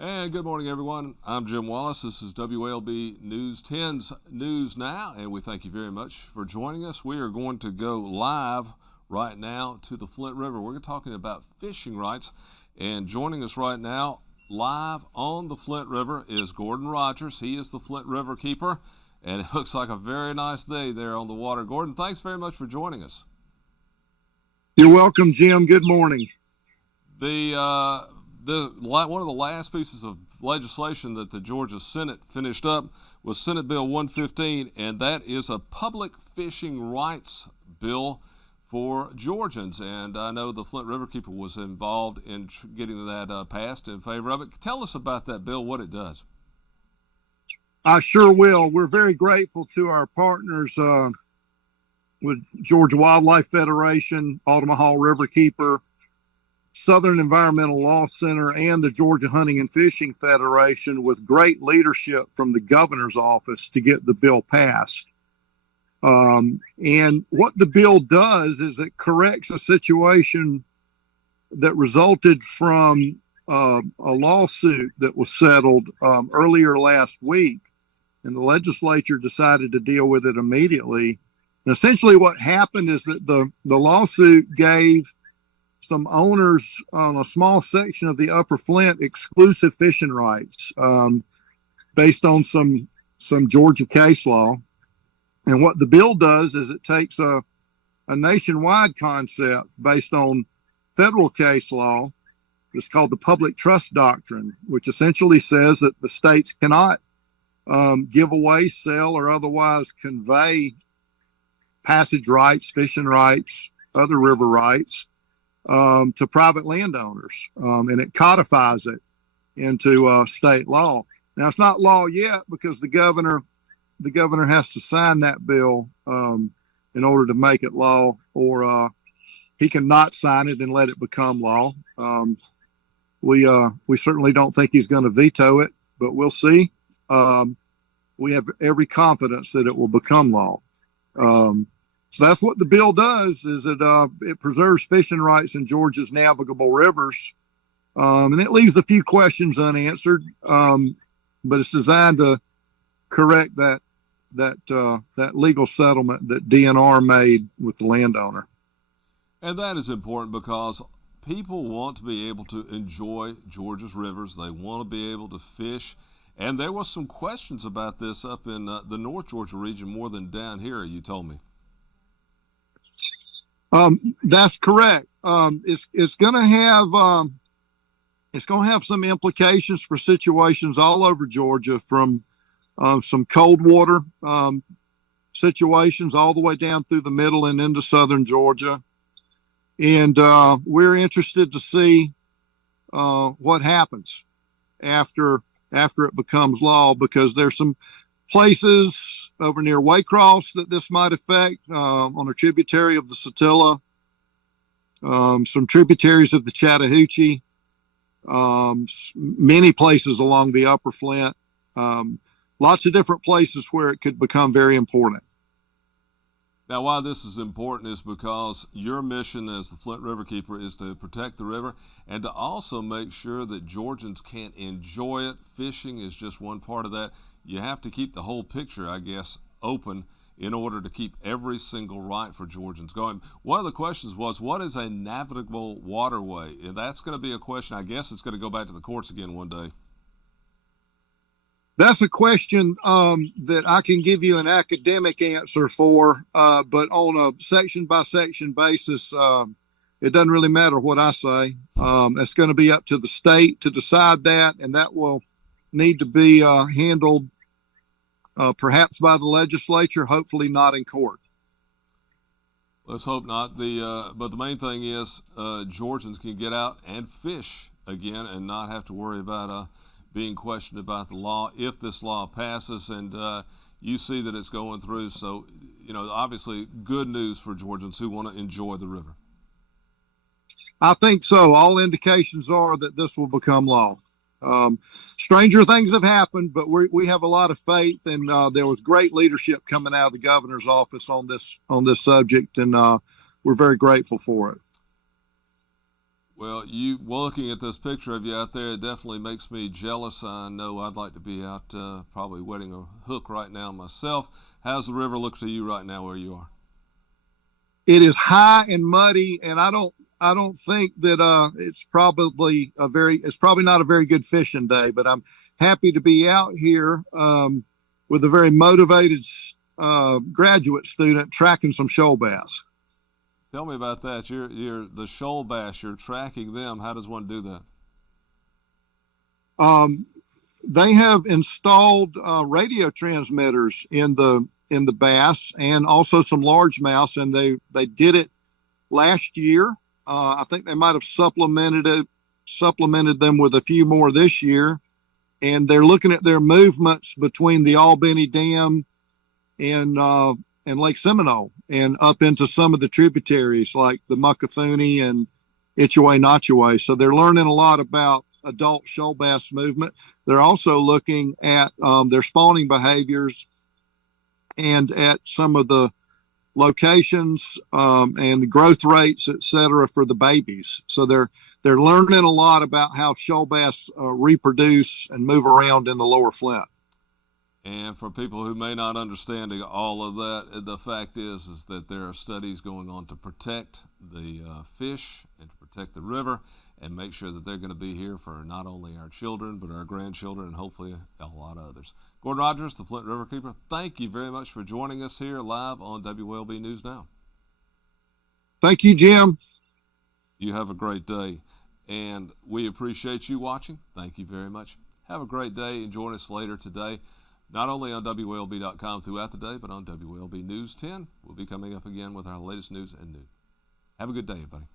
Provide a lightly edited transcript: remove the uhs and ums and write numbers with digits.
And good morning, everyone. I'm Jim Wallace. This is WLB News 10's News Now, and we thank you very much for joining us. We are going to go live right now to the Flint River. We're talking about fishing rights, and joining us right now live on the Flint River is Gordon Rogers. He is the Flint River keeper, and it looks like a very nice day there on the water. Gordon, thanks very much for joining us. You're welcome, Jim. Good morning. One of the last pieces of legislation that the Georgia Senate finished up was Senate Bill 115, and that is a public fishing rights bill for Georgians. And I know the Flint Riverkeeper was involved in getting that passed in favor of it. Tell us about that bill, what it does. I sure will. We're very grateful to our partners with Georgia Wildlife Federation, Altamaha Riverkeeper, Southern Environmental Law Center, and the Georgia Hunting and Fishing Federation, with great leadership from the governor's office to get the bill passed. And what the bill does is it corrects a situation that resulted from a lawsuit that was settled earlier last week, and the legislature decided to deal with it immediately. And essentially what happened is that the lawsuit gave some owners on a small section of the Upper Flint exclusive fishing rights based on some Georgia case law. And what the bill does is it takes a nationwide concept based on federal case law. It's called the public trust doctrine, which essentially says that the states cannot give away, sell, or otherwise convey passage rights, fishing rights, other river rights to private landowners, and it codifies it into state law. Now, it's not law yet because the governor has to sign that bill in order to make it law, or he cannot sign it and let it become law. We certainly don't think he's going to veto it, but we'll see. We have every confidence that it will become law. So that's what the bill does, is it preserves fishing rights in Georgia's navigable rivers. And it leaves a few questions unanswered, but it's designed to correct that legal settlement that DNR made with the landowner. And that is important because people want to be able to enjoy Georgia's rivers. They want to be able to fish. And there was some questions about this up in the North Georgia region more than down here, you told me. That's correct. It's going to have some implications for situations all over Georgia, from some cold water situations all the way down through the middle and into southern Georgia. And we're interested to see what happens after it becomes law, because there's some places over near Waycross that this might affect, on a tributary of the Satilla, some tributaries of the Chattahoochee, many places along the Upper Flint, lots of different places where it could become very important. Now, why this is important is because your mission as the Flint Riverkeeper is to protect the river and to also make sure that Georgians can enjoy it. Fishing is just one part of that. You have to keep the whole picture, I guess, open in order to keep every single right for Georgians going. One of the questions was, what is a navigable waterway? And that's going to be a question, I guess it's going to go back to the courts again one day. That's a question that I can give you an academic answer for, but on a section by section basis, it doesn't really matter what I say. It's going to be up to the state to decide that, and that will need to be handled perhaps by the legislature, hopefully not in court. Let's hope not. But the main thing is Georgians can get out and fish again and not have to worry about being questioned about the law if this law passes, and you see that it's going through. So, obviously good news for Georgians who want to enjoy the river. I think so. All indications are that this will become law. Stranger things have happened, but we have a lot of faith, and there was great leadership coming out of the governor's office on this subject, and we're very grateful for it. Well, you looking at this picture of you out there, it definitely makes me jealous. I know I'd like to be out probably wetting a hook right now myself. How's the river look to you right now where you are? It is high and muddy, and I don't think that it's probably not a very good fishing day. But I'm happy to be out here with a very motivated graduate student tracking some shoal bass. Tell me about that. You're the shoal bass. You're tracking them. How does one do that? Um, they have installed radio transmitters in the bass and also some largemouths, and they did it last year. I think they might have supplemented them with a few more this year, and they're looking at their movements between the Albany Dam and Lake Seminole and up into some of the tributaries like the Muckafoony and Itchaway, Notchaway. So they're learning a lot about adult shoal bass movement. They're also looking at their spawning behaviors and at some of the locations and the growth rates, et cetera, for the babies. So they're learning a lot about how shoal bass reproduce and move around in the lower Flint. And for people who may not understand all of that, the fact is that there are studies going on to protect the fish and to protect the river and make sure that they're going to be here for not only our children, but our grandchildren and hopefully a lot of others. Gordon Rogers, the Flint River Keeper, thank you very much for joining us here live on WLB News Now. Thank you, Jim. You have a great day, and we appreciate you watching. Thank you very much. Have a great day and join us later today, not only on WLB.com throughout the day, but on WLB News 10. We'll be coming up again with our latest news and news. Have a good day, everybody.